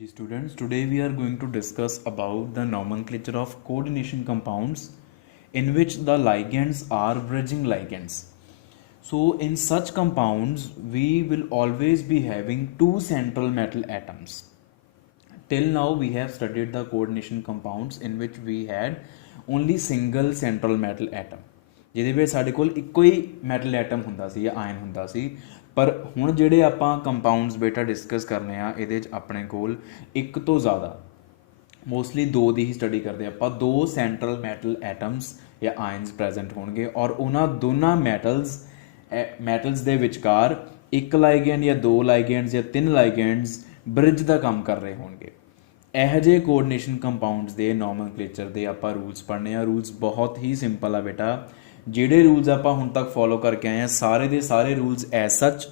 Ji students, today we are going to discuss about the nomenclature of coordination compounds in which the ligands are bridging ligands. So in such compounds we will always be having two central metal atoms. Till now we have studied the coordination compounds in which we had only single central metal atom, ਜਿਹਦੇ ਵਿੱਚ ਸਾਡੇ ਕੋਲ ਇੱਕੋ ਹੀ metal atom ਹੁੰਦਾ ਸੀ ਜਾਂ ion ਹੁੰਦਾ ਸੀ। ਪਰ ਹੁਣ ਜਿਹੜੇ ਆਪਾਂ ਕੰਪਾਊਂਡਸ ਬੇਟਾ ਡਿਸਕਸ ਕਰਨੇ ਆ ਇਹਦੇ 'ਚ ਆਪਣੇ ਕੋਲ ਇੱਕ ਤੋਂ ਜ਼ਿਆਦਾ ਮੋਸਟਲੀ ਦੋ ਦੀ ਹੀ ਸਟੱਡੀ ਕਰਦੇ ਆਪਾਂ, ਦੋ ਸੈਂਟਰਲ ਮੈਟਲ ਐਟਮਸ ਜਾਂ ਆਇਨਸ ਪ੍ਰੈਜ਼ੈਂਟ ਹੋਣਗੇ ਔਰ ਉਹਨਾਂ ਦੋਨਾਂ ਮੈਟਲਸ ਦੇ ਵਿਚਕਾਰ ਇੱਕ ਲਾਈਗੈਂਡ ਜਾਂ ਦੋ ਲਾਈਗੈਂਡਸ ਜਾਂ ਤਿੰਨ ਲਾਈਗੈਂਡਸ ਬ੍ਰਿਜ ਦਾ ਕੰਮ ਕਰ ਰਹੇ ਹੋਣਗੇ। ਇਹੋ ਜਿਹੇ ਕੋਆਰਡੀਨੇਸ਼ਨ ਕੰਪਾਊਂਡਸ ਦੇ ਨੋਮਨਕਲੇਚਰ ਦੇ ਆਪਾਂ ਰੂਲਸ ਪੜ੍ਹਨੇ ਆ। ਰੂਲਸ ਬਹੁਤ ਹੀ ਸਿੰਪਲ ਆ ਬੇਟਾ, ਜਿਹੜੇ ਰੂਲਸ ਆਪਾਂ ਹੁਣ ਤੱਕ ਫੋਲੋ ਕਰਕੇ ਆਏ ਆ ਸਾਰੇ ਦੇ ਸਾਰੇ ਰੂਲਸ ਐਜ਼ ਸੱਚ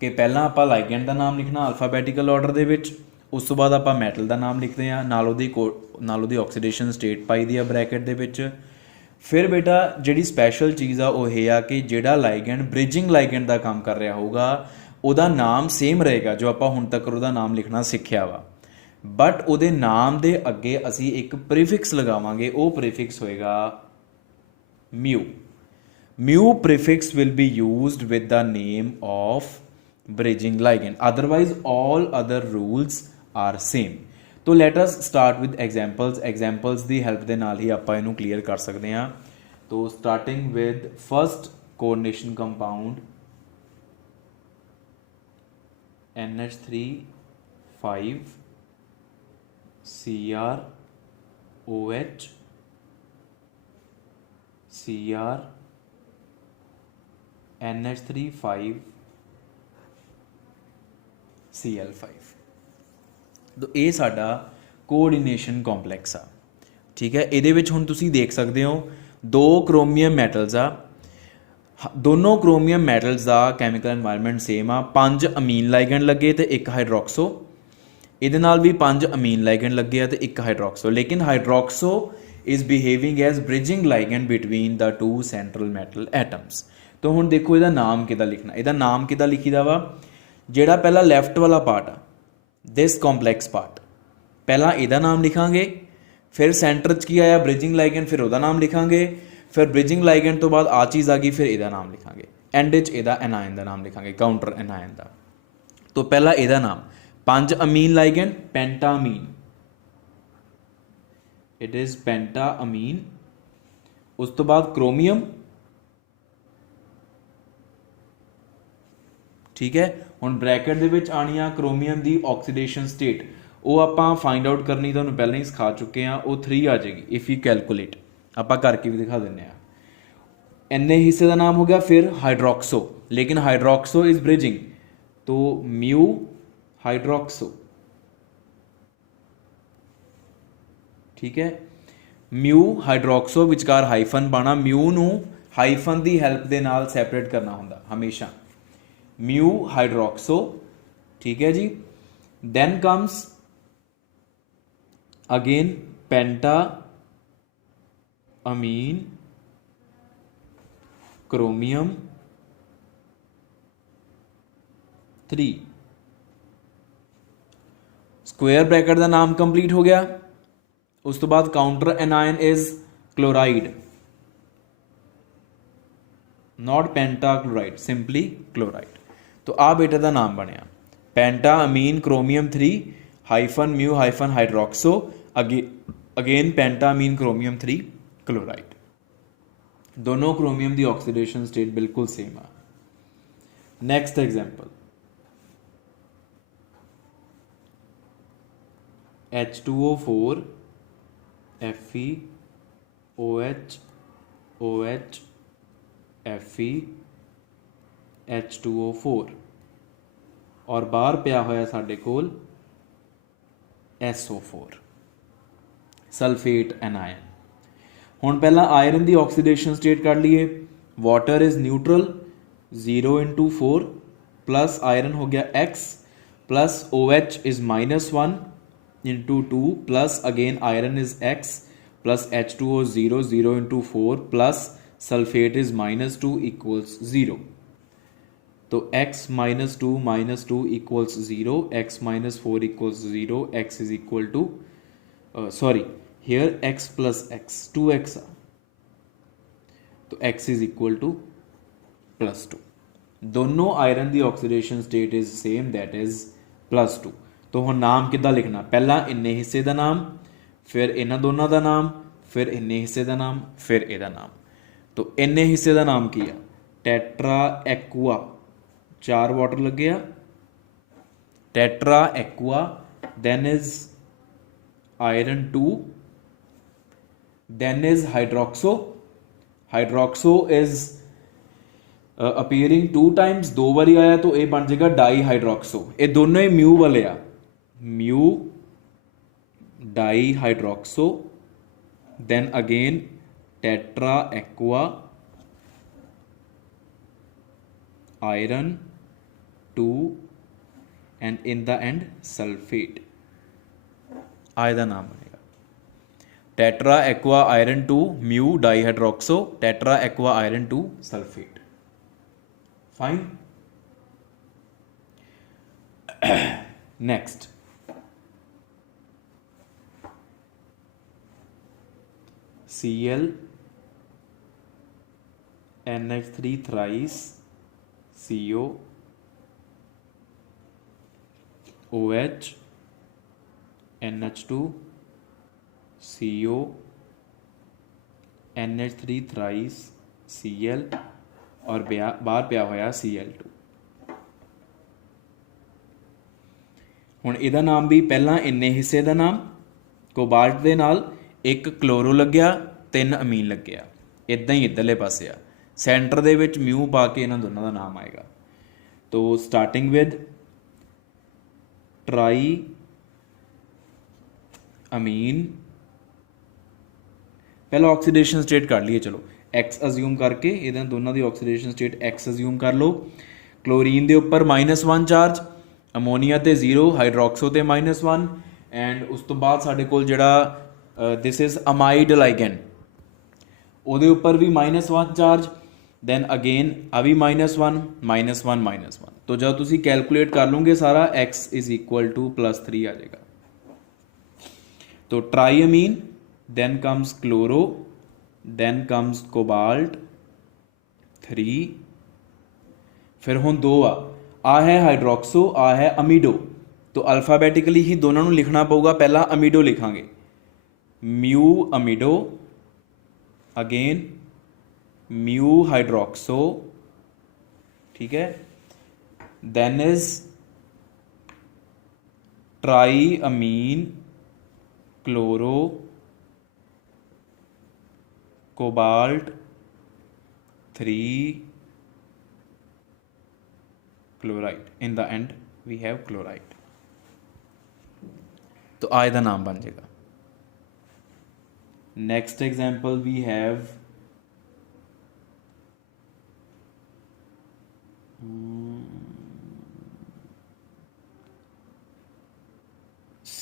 ਕਿ ਪਹਿਲਾਂ ਆਪਾਂ ਲਾਈਗੈਂਡ ਦਾ ਨਾਮ ਲਿਖਣਾ ਅਲਫਾਬੈਟੀਕਲ ਆਰਡਰ ਦੇ ਵਿੱਚ, ਉਸ ਤੋਂ ਬਾਅਦ ਆਪਾਂ ਮੈਟਲ ਦਾ ਨਾਮ ਲਿਖਦੇ ਆ, ਨਾਲ ਉਹਦੀ ਆਕਸੀਡੇਸ਼ਨ ਸਟੇਟ ਪਾਈ ਦੀ ਆ ਬ੍ਰੈਕਟ ਦੇ ਵਿੱਚ। ਫਿਰ ਬੇਟਾ ਜਿਹੜੀ ਸਪੈਸ਼ਲ ਚੀਜ਼ ਆ ਉਹ ਇਹ ਆ ਕਿ ਜਿਹੜਾ ਲਾਈਗੈਂਡ ਬ੍ਰਿਜਿੰਗ ਲਾਈਗੈਂਡ ਦਾ ਕੰਮ ਕਰ ਰਿਹਾ ਹੋਊਗਾ ਉਹਦਾ ਨਾਮ ਸੇਮ ਰਹੇਗਾ ਜੋ ਆਪਾਂ ਹੁਣ ਤੱਕ ਉਹਦਾ ਨਾਮ ਲਿਖਣਾ ਸਿੱਖਿਆ ਵਾ, ਬਟ ਉਹਦੇ ਨਾਮ ਦੇ ਅੱਗੇ ਅਸੀਂ ਇੱਕ ਪ੍ਰੀਫਿਕਸ ਲਗਾਵਾਂਗੇ। ਉਹ ਪ੍ਰੀਫਿਕਸ ਹੋਏਗਾ mu. Mu prefix will be used with the name of bridging ligand, otherwise all other rules are same. तो let us start with examples the help ਦੇ ਨਾਲ ਹੀ ਆਪਾਂ ਇਹਨੂੰ clear ਕਰ ਸਕਦੇ ਹਾਂ। तो starting with first coordination compound NH3 5 Cr OH Cr NH3 5 Cl5। तो ਇਹ ਸਾਡਾ ਕੋਆਰਡੀਨੇਸ਼ਨ ਕੰਪਲੈਕਸ ਆ, ਠੀਕ ਹੈ। ਇਹਦੇ ਵਿੱਚ ਹੁਣ ਤੁਸੀਂ ਦੇਖ ਸਕਦੇ ਹੋ ਦੋ ਕ੍ਰੋਮੀਅਮ ਮੈਟਲਸ ਆ, ਦੋਨੋਂ ਕ੍ਰੋਮੀਅਮ ਮੈਟਲਸ ਦਾ ਕੈਮੀਕਲ ਐਨਵਾਇਰਨਮੈਂਟ ਸੇਮ ਆ। 5 ਅਮੀਨ ਲਾਈਗੈਂਡ ਲੱਗੇ ਤੇ ਇੱਕ ਹਾਈਡਰੋਕਸੋ, ਇਹਦੇ ਨਾਲ ਵੀ 5 ਅਮੀਨ ਲਾਈਗੈਂਡ ਲੱਗੇ ਆ ਤੇ ਇੱਕ ਹਾਈਡਰੋਕਸੋ, ਲੇਕਿਨ ਹਾਈਡਰੋਕਸੋ is behaving as bridging ligand between the two central metal atoms। तो ਹੁਣ ਦੇਖੋ ਇਹਦਾ ਨਾਮ ਕਿੱਦਾਂ ਲਿਖਣਾ। ਇਹਦਾ ਨਾਮ ਕਿੱਦਾਂ ਲਿਖੀਦਾ ਵਾ, ਜਿਹੜਾ ਪਹਿਲਾ ਲੈਫਟ ਵਾਲਾ ਪਾਰਟ ਆ this complex part, ਪਹਿਲਾਂ ਇਹਦਾ ਨਾਮ ਲਿਖਾਂਗੇ, ਫਿਰ ਸੈਂਟਰ 'ਚ ਕੀ ਆਇਆ ਬ੍ਰਿਜਿੰਗ ਲਾਈਗੈਂਡ, ਫਿਰ ਉਹਦਾ ਨਾਮ ਲਿਖਾਂਗੇ, ਫਿਰ ਬ੍ਰਿਜਿੰਗ ਲਾਈਗੈਂਡ ਤੋਂ ਬਾਅਦ ਆ ਚੀਜ਼ ਆ ਗਈ, ਫਿਰ ਇਹਦਾ ਨਾਮ ਲਿਖਾਂਗੇ, ਐਂਡ 'ਚ ਇਹਦਾ ਐਨਾਇਨ ਦਾ ਨਾਮ ਲਿਖਾਂਗੇ, ਕਾਊਂਟਰ ਐਨਾਇਨ ਦਾ। ਤੋਂ ਪਹਿਲਾਂ ਇਹਦਾ ਨਾਮ 5 ਅਮੀਨ ਲਾਈਗੈਂਡ ਪੈਂਟਾਮੀਨ, it is pentamine। ਉਸ ਤੋਂ ਬਾਅਦ ਕ੍ਰੋਮੀਅਮ, ਠੀਕ ਹੈ। ਹੁਣ ਬ੍ਰੈਕਟ ਦੇ ਵਿੱਚ ਆਣੀ ਆ ਕ੍ਰੋਮੀਅਮ ਦੀ ਆਕਸੀਡੇਸ਼ਨ ਸਟੇਟ, ਉਹ ਆਪਾਂ ਫਾਈਂਡ ਆਊਟ ਕਰਨੀ ਤੁਹਾਨੂੰ ਪਹਿਲਾਂ ਹੀ ਸਿਖਾ ਚੁੱਕੇ ਆ, ਉਹ 3 ਆ ਜਾਏਗੀ ਇਫ ਯੂ ਕੈਲਕੂਲੇਟ, ਆਪਾਂ ਕਰਕੇ ਵੀ ਦਿਖਾ ਦਿੰਦੇ ਆ। ਇੰਨੇ ਹਿੱਸੇ ਦਾ ਨਾਮ ਹੋ ਗਿਆ। ਫਿਰ ਹਾਈਡਰੋਕਸੋ, ਲੇਕਿਨ ਹਾਈਡਰੋਕਸੋ ਇਜ਼ ਬ੍ਰਿਜਿੰਗ, तो म्यू हाइड्रोक्सो, ठीक है। म्यू हाइड्रोक्सो विचकार हाइफन पाना, म्यू नू हाइफन की हैल्प के नाल सैपरेट करना होंदा हमेशा, म्यू हाइड्रोक्सो, ठीक है जी। Then comes again penta ammine chromium 3, square bracket का नाम कंप्लीट हो गया। उस तो बाद counter anion is chloride, not penta chloride, simply chloride. तो आ बेटे का नाम बनया penta ammine chromium 3 hyphen mu hyphen hydroxo, again penta ammine chromium 3 chloride. दोनों क्रोमियम की ऑक्सीडेशन स्टेट बिल्कुल सेम है। Next example H2O4 Fe OH OH Fe H2O4 और बाहर पिया होया साडे कोल SO4 सल्फेट एनायन। हुण पहला आयरन की ऑक्सीडेशन स्टेट कर लीए। Water is neutral 0 × 4 plus iron हो गया X plus OH is -1 × 2 plus again iron is X plus H2O 0 0 × 4 प्लस सल्फेट इज -2 = 0। तो x -2 equals 0, x -4 equals 0, x is equal to sorry here x plus x 2x, तो x is equal to +2। दोनों iron की oxidation state is same, that is +2। तो हम नाम किद्दां लिखना, पहला इन्ने हिस्से का नाम, फिर इन्हां दोनों का नाम, फिर इन्ने हिस्से का नाम, फिर इहदा नाम। तो इन्ने हिस्से का नाम की है टैट्रा एक्वा, 4 वाटर लगे आ, tetra aqua, then is iron 2, then is hydroxo, hydroxo is appearing 2 times, 2 बारी आया तो ये बन जाएगा डाई हाइड्रोक्सो। ये दोनों ही म्यू वाले आ, mu di hydroxo, then again tetra aqua iron 2 and in the end sulfate, आय का नाम बनेगा tetra aqua iron 2 mu dihydroxo tetra aqua iron 2 sulfate. Fine. Next Cl NH3 thrice CO OH NH2 CO NH3 thrice Cl और बाहर पिया होया Cl2। हुण इहदा नाम भी पहला इन्ने हिस्से का नाम, कोबाल्ट दे नाल एक क्लोरो लग्या, 3 अमीन लग्या, इदां ही इधरले पासे आ, सेंटर दे विच म्यू पा के इन्हां दोनों का नाम आएगा। तो स्टार्टिंग विद ट्राई अमीन, पहला ऑक्सीडेशन स्टेट कर लीए, चलो एक्स अज्यूम करके इन्हां दोनों की ऑक्सीडेशन स्टेट एक्स अज्यूम कर लो। क्लोरीन के उपर -1 चार्ज, अमोनीया ते 0, हाइड्रोक्सो ते -1 एंड उस तो बाद साडे कोल जिहड़ा दिस इज अमाइड लाइगेंड, ਉਹਦੇ ਉੱਪਰ भी -1 चार्ज, दैन अगेन आ भी -1 -1 तो जब तुसी कैलकुलेट कर लोगे सारा x इज इक्वल टू +3 आ जाएगा। तो triammine, then comes chloro, then comes cobalt 3, फिर हुण 2 आ है हाइड्रोक्सो, आ है अमीडो। तो अल्फाबैटिकली ही दोनों को लिखना पऊगा, पहला अमीडो लिखांगे, mu amido, again mu hydroxo, ठीक है, then is tri amine chloro cobalt 3 chloride, in the end we have chloride. तो आज का नाम बन जाएगा। Next example we have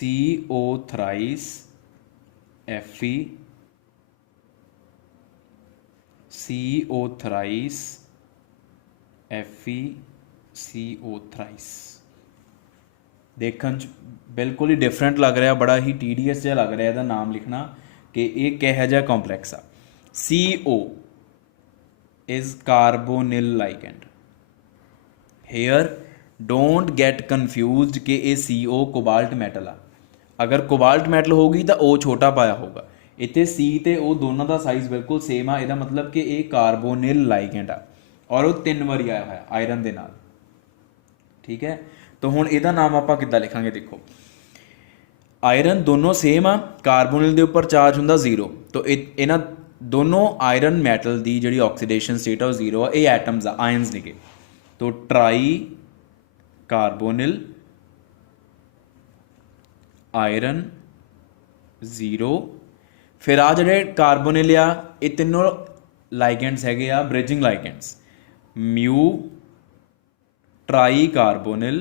CO thrice Fe, CO thrice Fe, CO thrice। देखने बिल्कुल ही डिफरेंट लग रहा, बड़ा ही टीडीएस जहा लग रहा है नाम लिखना कि ये किहो जिहा कॉम्पलैक्स आ। CO is carbonyl ligand. Here don't get confused कि ये CO कोबाल्ट मैटल आ। अगर कोबाल्ट मैटल होगी तो O छोटा पाया होगा, इतने C ते O दोनों का साइज बिल्कुल सेम आ। इसका मतलब कि ये कार्बोनिल लाइगेंड आ और वो 3 बारी आया हुआ आयरन के नाल, ठीक है। तो हुण इहदा नाम आपां किद्दां लिखांगे, देखो आयरन दोनों सेम आ, कार्बोनिल के उपर चार्ज हुंदा 0, तो इन्हां दोनों आयरन मैटल की जिहड़ी ऑक्सीडेशन स्टेट आ 0 आ, ये एटम्स आ, आयन्स निके। तो ट्राई कार्बोनिल आयरन 0, फिर आ जिहड़े कार्बोनिल आ ये तीनों लाइगेंड्स हैगे आ bridging ligands, mu tri carbonyl,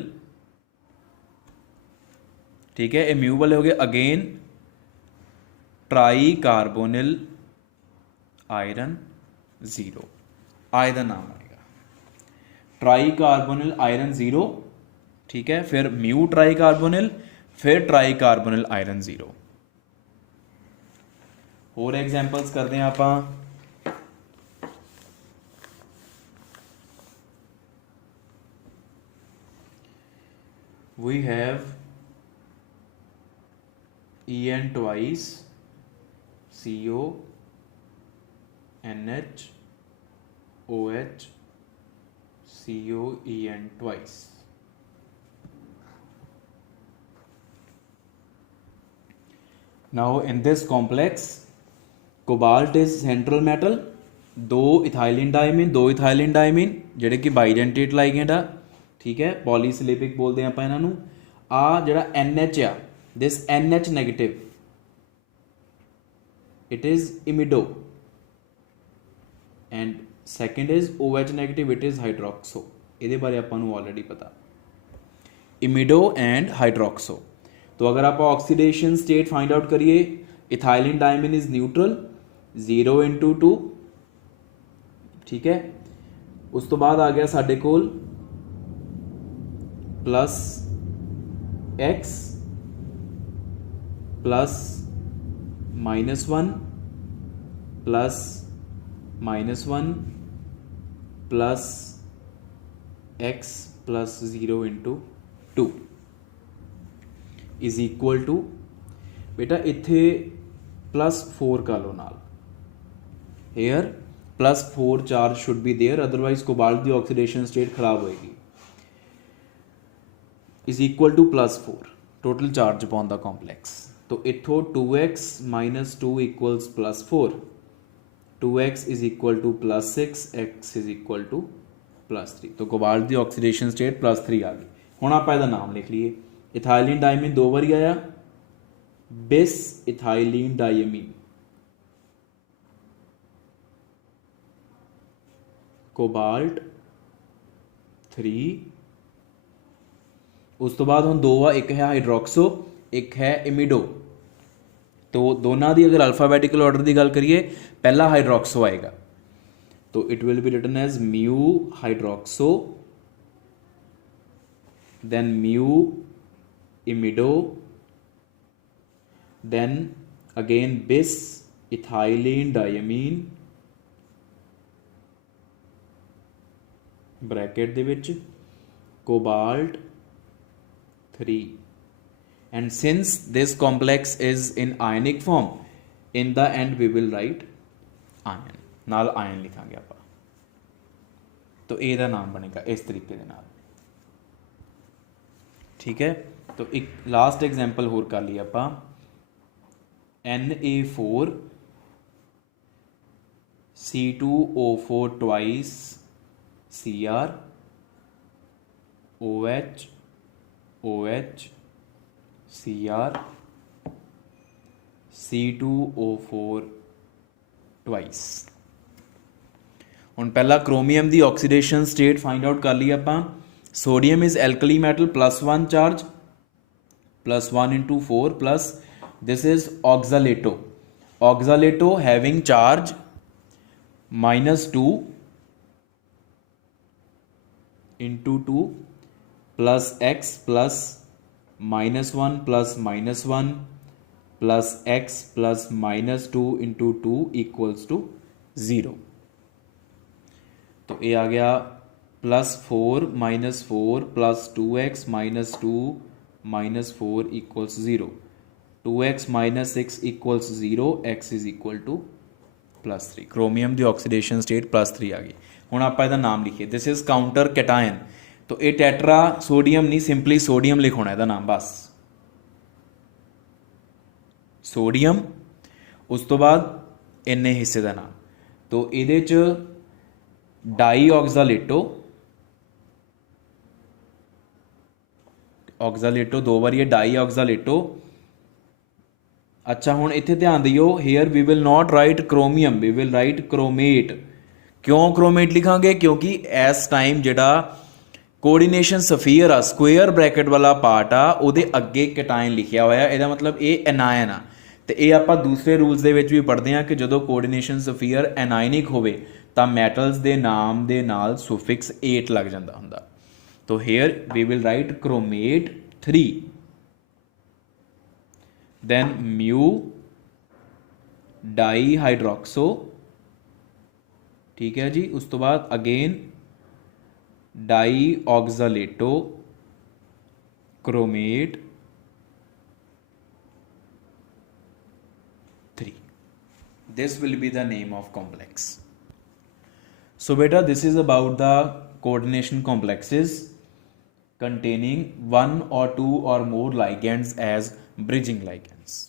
ठीक है, ये म्यू वाले हो गए। अगेन ट्राई कार्बोनिल आयरन 0, आय का नाम आएगा। ट्राई कार्बोनिल आयरन 0, ठीक है, फिर म्यू ट्राई कार्बोनिल, फिर ट्राई कार्बोनिल आयरन 0। होर एग्जाम्पल्स करते हैं आप। We have En twice CO NH OH CO En twice. Now in this complex, cobalt is central metal, दो इथाइलिन डायमीन, दो इथाइलिन डायमीन ਜਿਹੜੇ कि बाइडेंटेट लाइगेंड आ, ठीक है, पॉलीसिलिपिक बोलते हैं आप इन्हां नूं। आ ਜਿਹੜਾ NH uh, this NH negative, it is imido, and second is OH negative, it is hydroxo। ਇਹਦੇ ਬਾਰੇ ਆਪਾਂ ਨੂੰ ऑलरेडी पता, imido and hydroxo। तो अगर आप ऑक्सीडेशन स्टेट फाइंड आउट करिए, इथाइलिन डायमीन इज न्यूट्रल 0/2, ठीक है। उस तो बाद आ गया साडे कोल +X +-1 +-1 +X +0/2 is equal to, बेटा इत्थे +4 का लो नाल, here +4 charge should be there, otherwise cobalt की ऑक्सीडेशन स्टेट खराब होएगी। Is equal to +4 total charge upon the complex. तो इथों 2x - 2 = +4, 2x is equal to +6, x is equal to +3। तो कोबाल्ट की ऑक्सीडेशन स्टेट +3 आ गई। हुण आपां इहदा नाम लिख लीए, इथाइलिन डायमीन 2 बारी आया, बिस इथाइलिन डायमीन, कोबाल्ट 3। उस तो बाद हम 2 आ, एक है हाइड्रोक्सो, एक है इमिडो। तो दोनों की अगर अल्फाबैटिकल ऑर्डर की गल करिए, पहला हाइड्रोक्सो आएगा, तो it will be written as mu hydroxo, then mu imido, then again bis ethylene diamine bracket ਦੇ ਵਿੱਚ cobalt 3, and since this complex is in ionic form, in the end we will write ion, ਨਾਲ ion ਲਿਖਾਂਗੇ ਆਪਾਂ। तो ਇਹਦਾ ਨਾਮ ਬਣੇਗਾ ਇਸ ਤਰੀਕੇ ਦੇ ਨਾਲ, ठीक है। तो एक लास्ट एग्जाम्पल होर कर लिया आप, Na4 C2O4 twice Cr OH OH Cr C2O4 twice। हुण पहला क्रोमियम की ऑक्सीडेशन स्टेट फाइंड आउट कर ली आप। Sodium is alkali metal, +1 charge, +1 × 4 plus this is oxalato, oxalato having charge -2 × 2 plus x plus -1 plus -1 plus x plus -2 × 2 = 0। तो ये आ गया +4 - 4 plus 2x - 2 -4 = 0, 2x - 6 = 0, x is equal to +3। Chromium की oxidation state +3 आ गई। हुण आपां इहदा नाम लिखिए, दिस इज काउंटर कैटायन। तो ये टैट्रा सोडियम नहीं, सिंपली सोडियम लिखना इहदा नाम बस, सोडियम। उस तो बाद इन्ने हिस्से का नाम, तो ये डाई ऑक्सालेटो, ऑक्सालेटो 2 बारी है, डाई ऑक्सालेटो। अच्छा हुण इत्थे ध्यान दियो, here we will not write chromium, we will write chromate. क्यों क्रोमेट लिखांगे? क्योंकि इस टाइम जिहड़ा कोऑर्डिनेशन सफीयर आ, स्क्वेयर ब्रैकेट वाला पार्ट आ, उहदे अगे कैटायन लिखिया होया, इहदा मतलब ये एनायन आ। तो ये आपां दूसरे रूल्स दे विच भी पढ़ते हैं कि जदों कोऑर्डिनेशन सफीयर एनायनिक होवे ਤਾਂ ਮੈਟਲਸ ਦੇ ਨਾਮ ਦੇ ਨਾਲ ਸੁਫਿਕਸ 8 ਲੱਗ ਜਾਂਦਾ ਹੁੰਦਾ। ਤੋ here we will write chromate 3, then mu dihydroxo, ठीक है जी। उस तो बाद again dioxalato chromate 3, this will be the name of complex. So beta, this is about the coordination complexes containing one or two or more ligands as bridging ligands.